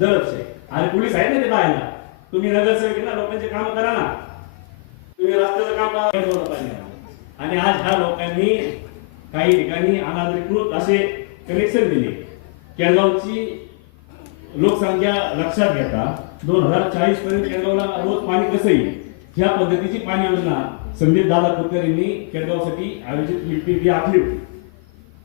दरच आणि पोलीस आहेत ना ते पाहायला तुम्ही नगरसेवक ना लोकांचे काम करा ना. तुम्ही रस्त्याचं काम पाहिजे. आणि आज ह्या लोकांनी काही ठिकाणी अनाधिकृत असे कनेक्शन दिले. केळगावची लोकसंख्या लक्षात घेता दोन हजार चाळीस पर्यंत केळगावला रोज पाणी कसं येईल? ह्या पद्धतीची पाणी योजना संदीप दादा कुलकर यांनी केळगावसाठी आयोजित मिटिंग ती आखली होती.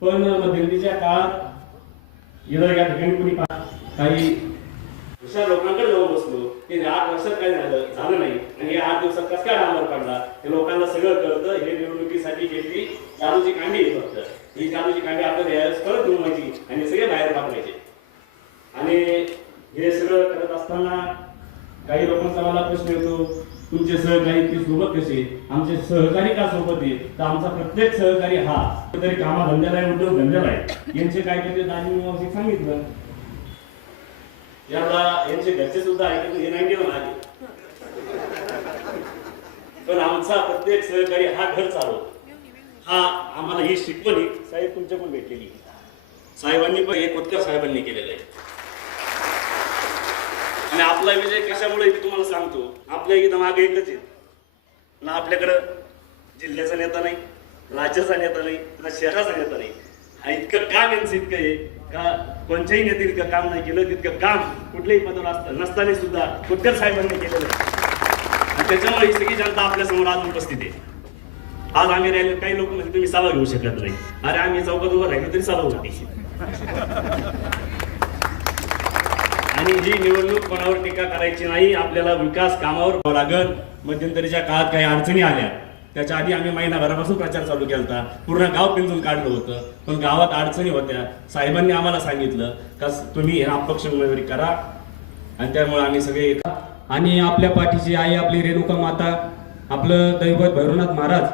पण मध्यंतीच्या काळात या ठिकाणी कोणी पा- काही हुशार लोकांकडे जाऊन बसलो. की आठ वर्षात काय झालं? झालं नाही. आणि या आठ दिवसात कसं काय डांबर पडला? हे लोकांना सगळं कळतं. हे निवडणुकीसाठी घेतली जादूची कांडी आहे फक्त. ही जादूची कांडी आपल्याला यावेळेस परत घुमवायची आणि सगळे बाहेर टाकायचे आणि हे सगळं करत असताना काही लोकांचा मला प्रश्न येतो तुमचे सहकारी ते सोबत कसे? आमचे सहकारी का सोबत आहे तर आमचा प्रत्येक सहकारी हा तरी कामाधंद्याला आहे उद्योग धंद्याला आहे. यांचे काय करते दाजी सांगितलं. याला यांचे घरचे सुद्धा ऐकत हे नाही घेऊन आले. पण आमचा प्रत्येक सहकारी हा घर चालवतो. हा आम्हाला ही शिकवणी साहेब तुमच्याकडून भेटलेली. साहेबांनी पण हे कोतकर साहेबांनी केलेलं आहे. आणि आपला विजय कशामुळे मी तुम्हाला सांगतो. आपल्या इथं मागे एकच आहे. ना आपल्याकडं जिल्ह्याचा नेता नाही राज्याचा नेता नाही ना शहराचा नेता नाही. आणि इतकं काम यांचं इतकं आहे. का कोणत्याही नेते इतकं काम नाही केलं तितकं काम कुठल्याही पदावर असतं नसताना सुद्धा खोतकर साहेबांनी केलेलं आणि त्याच्यामुळे ही सगळी जनता आपल्यासमोर आज उपस्थित आहे. आज आम्ही राहिले काही लोक म्हणजे तुम्ही सभा घेऊ शकत नाही. अरे आम्ही चौकात उभं राहिलो तरी सभा होती. आणि ही निवडणूक कोणावर टीका करायची नाही आपल्याला विकास कामावर लागल. मध्यंतरीच्या काळात काही अडचणी आल्या त्याच्या आधी आम्ही महिनाभरापासून प्रचार चालू केला होता पूर्ण गाव पिंजून काढलं होतं. पण गावात अडचणी होत्या. साहेबांनी आम्हाला सांगितलं का तुम्ही हे अपक्ष उमेदवारी करा. आणि त्यामुळे आम्ही सगळे येतो आणि आपल्या पाठीची आई आपली रेणुका माता आपलं दैवत भैरवनाथ महाराज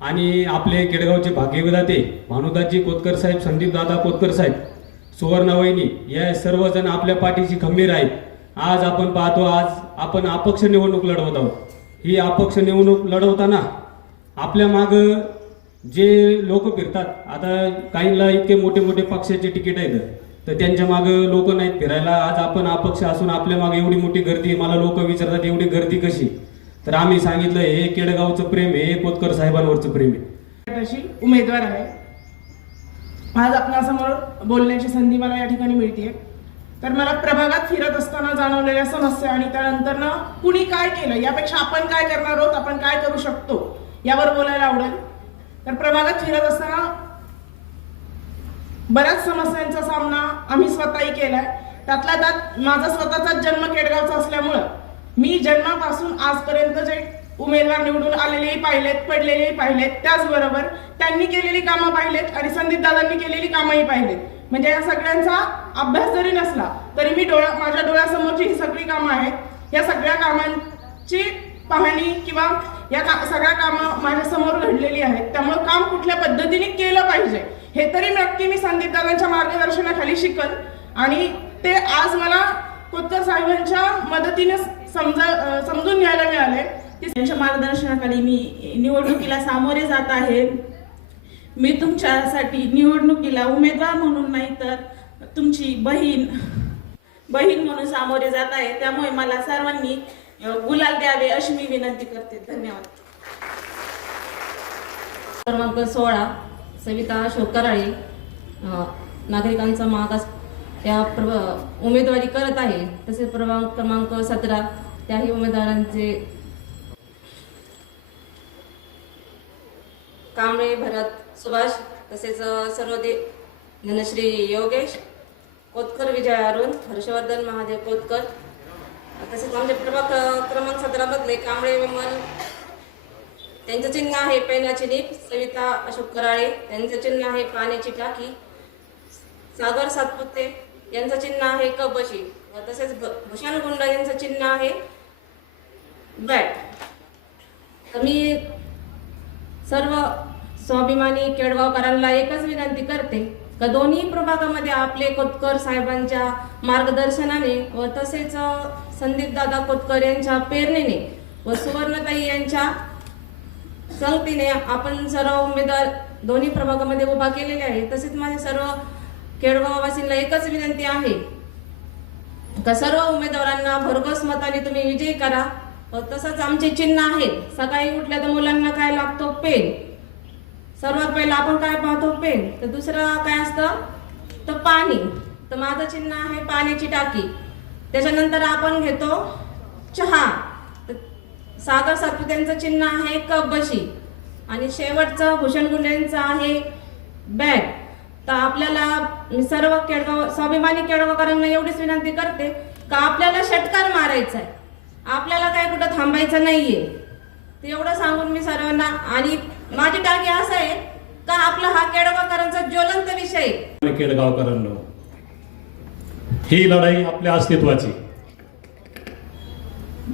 आणि आपले केडगावचे भाग्यविदाते भानुदाजी कोतकर साहेब संदीपदादा कोतकर साहेब सुवर्णवहिनी या सर्वजण आपल्या पाठीशी खंबीर आहेत. आज आपण पाहतो आज आपण अपक्ष निवडणूक लढवत आहोत. ही अपक्ष निवडणूक लढवताना आपल्या माग जे लोक फिरतात आता काहींना इतके मोठे मोठे पक्षाचे तिकीट आहेत तर त्यांच्या मागं लोक नाहीत फिरायला. आज आपण अपक्ष असून आपल्या मागे एवढी मोठी गर्दी मला लोक विचारतात एवढी गर्दी कशी? तर आम्ही सांगितलं हे केडगावचं प्रेम आहे हे कोतकर साहेबांवरचं प्रेम आहे. अशी उमेदवार आहे. आज आपणासमोर बोलण्याची संधी मला या ठिकाणी मिळते तर मला प्रभागात फिरत असताना जाणवलेल्या समस्या आणि त्यानंतर ना कुणी काय केलं यापेक्षा आपण काय करणार आहोत आपण काय करू शकतो? यावर बोलायला आवडेल. तर प्रभागात फिरत असताना बऱ्याच समस्यांचा सामना आम्ही स्वतःही केलाय. त्यातल्या त्यात माझा स्वतःचा जन्म केडगावचा असल्यामुळं मी जन्मापासून आजपर्यंत जे उमेदवार निवडून आलेलेही पाहिलेत पडलेलेही पाहिलेत त्याचबरोबर त्यांनी केलेली कामं पाहिलेत आणि संदीप दादांनी केलेली कामंही पाहिलेत. म्हणजे या सगळ्यांचा अभ्यास जरी नसला तरी मी डोळ्या माझ्या डोळ्यासमोरची ही सगळी कामं आहेत. या सगळ्या कामांची पाहणी किंवा या का सगळ्या कामं माझ्यासमोर घडलेली आहेत. त्यामुळं काम कुठल्या पद्धतीने केलं पाहिजे हे तरी नक्की मी संदीप दादांच्या मार्गदर्शनाखाली शिकल. आणि ते आज मला कोत्तर साहेबांच्या मदतीने समजा समजून घ्यायला मिळाले. की त्यांच्या मार्गदर्शनाखाली मी निवडणुकीला सामोरे जात आहे. मी तुमच्यासाठी निवडणुकीला उमेदवार म्हणून नाही तर तुमची बहीण बहीण म्हणून सामोरे जात आहे. त्यामुळे मला सर्वांनी गुलाल द्यावे अशी मी विनंती करते. धन्यवाद. क्रमांक सोळा सविता अशोक कराळे नागरिकांचा मागास या प्रभ उमेदवारी करत आहे. तसेच प्रभाग क्रमांक सतरा त्याही उमेदवारांचे कांबळे भरत सुभाष तसेच सर्वदे धनश्री योगेश कोतकर विजय अरुण हर्षवर्धन महादेव कोतकर तसेच आमचे प्रभाग अ, क्रमांक सतरामधले कांबळे विमल त्यांचं चिन्ह आहे पेनाची नीप सविता अशोक कराळे. त्यांचं चिन्ह आहे पाण्याची टाकी. सागर सातपुते यांचं चिन्ह आहे कबशी. व तसेच भूषण गुंड यांचं चिन्ह आहे बॅट. तर मी सर्व स्वाभिमानी केडगावकरांना एकच विनंती करते का दोन्ही प्रभागामध्ये आपले कोतकर साहेबांच्या मार्गदर्शनाने व तसेच संदीप दादा कोतकर यांच्या प्रेरणेने व सुवर्णताई यांच्या संगतीने आपण सर्व उमेदवार दोन्ही प्रभागामध्ये उभा केलेले आहे. तसेच माझ्या सर्व खेडगाववासींना एकच विनंती आहे का सर्व उमेदवारांना भरघोस मताने तुम्ही विजयी करा. व तसंच आमचे चिन्ह आहेत. सकाळी उठल्या तर मुलांना काय लागतो? पेन. सर्वात पहिला आपण काय पाहतो? पेन. तर दुसरं काय असतं? तर पाणी. तर माझं चिन्ह आहे पाण्याची टाकी. त्याच्यानंतर आपण घेतो चहा. सागर सातपुत्यांचं चिन्ह आहे कप बशी आणि शेवटचं भूषण गुंडेंचं आहे बॅग तर आपल्याला सर्व केडगाव स्वाभिमानी केडगावकरांना एवढीच विनंती करते का आपल्याला षटकार मारायचा आहे आपल्याला काय कुठं थांबायचं नाहीये. ते एवढं सांगून मी सर्वांना आणि माझी टाकी असं आहे का आपला हा केळगावकरांचा ज्वलंत विषय केळगावकरांना ही लढाई आपल्या अस्तित्वाची.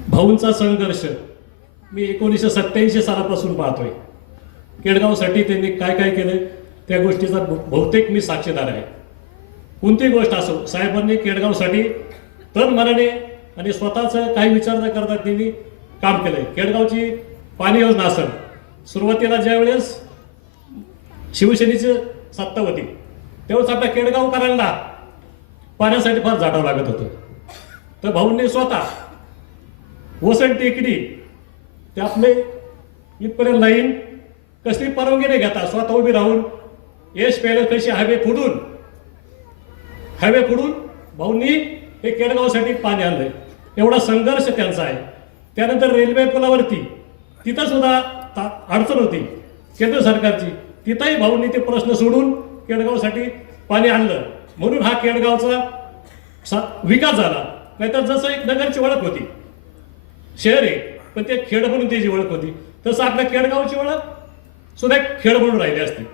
भाऊंचा संघर्ष मी एकोणीसशे सत्याऐंशी सालापासून पाहतोय. केडगावसाठी त्यांनी काय काय केलं त्या गोष्टीचा बहुतेक मी साक्षीदार आहे. कोणती गोष्ट असो साहेबांनी केडगावसाठी तर मनाने आणि स्वतःचं काही विचार न करता त्यांनी काम केलंय. केडगावची पाणी योजना असेल सुरुवातीला ज्या वेळेस शिवसेनेची सत्ता होती त्यावेळेस आपल्या केडगावकरांना पाण्यासाठी फार जाटावं लागत होतं. तर भाऊंनी स्वतः वसंत टेकडी ते आपले इथपर्यंत लाईन कसली परवानगी नाही घेता स्वतः उभी राहून यश पॅलेस पैसे हायवे फोडून हायवे फोडून भाऊंनी हे केडगावसाठी पाणी आणलंय. एवढा संघर्ष त्यांचा आहे. त्यानंतर रेल्वे पुलावरती तिथं सुद्धा ता- अडचण होती. केंद्र सरकारची. तिथंही भाऊंनी ते प्रश्न सोडून केडगावसाठी पाणी आणलं. म्हणून हा खेडगावचा विकास झाला. नाहीतर जसं एक नगरची ओळख होती. शहर आहे पण ते खेड म्हणून त्याची ओळख होती. तसं आपल्या खेडगावची ओळख सुद्धा खेड म्हणून राहिली असते.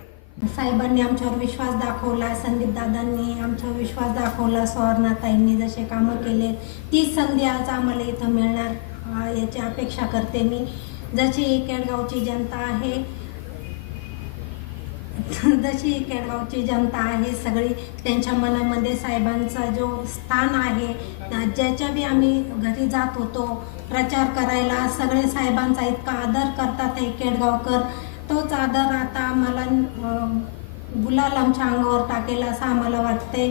साहेबांनी आमच्यावर विश्वास दाखवला संदीप दादांनी आमच्यावर विश्वास दाखवला सुवर्णाताईंनी जसे कामं केले. तीच संधी आज आम्हाला इथं मिळणार याची अपेक्षा करते मी. जशी केडगावची जनता आहे जशी केडगावची जनता आहे सगळी त्यांच्या मनामध्ये साहेबांचा जो स्थान आहे ज्याच्या बी आम्ही घरी जात होतो. प्रचार करायला सगळे साहेबांचा इतका आदर करतात हे केडगावकर तोच आदर आता आम्हाला गुलाल आमच्या अंगावर टाकेल असं आम्हाला वाटते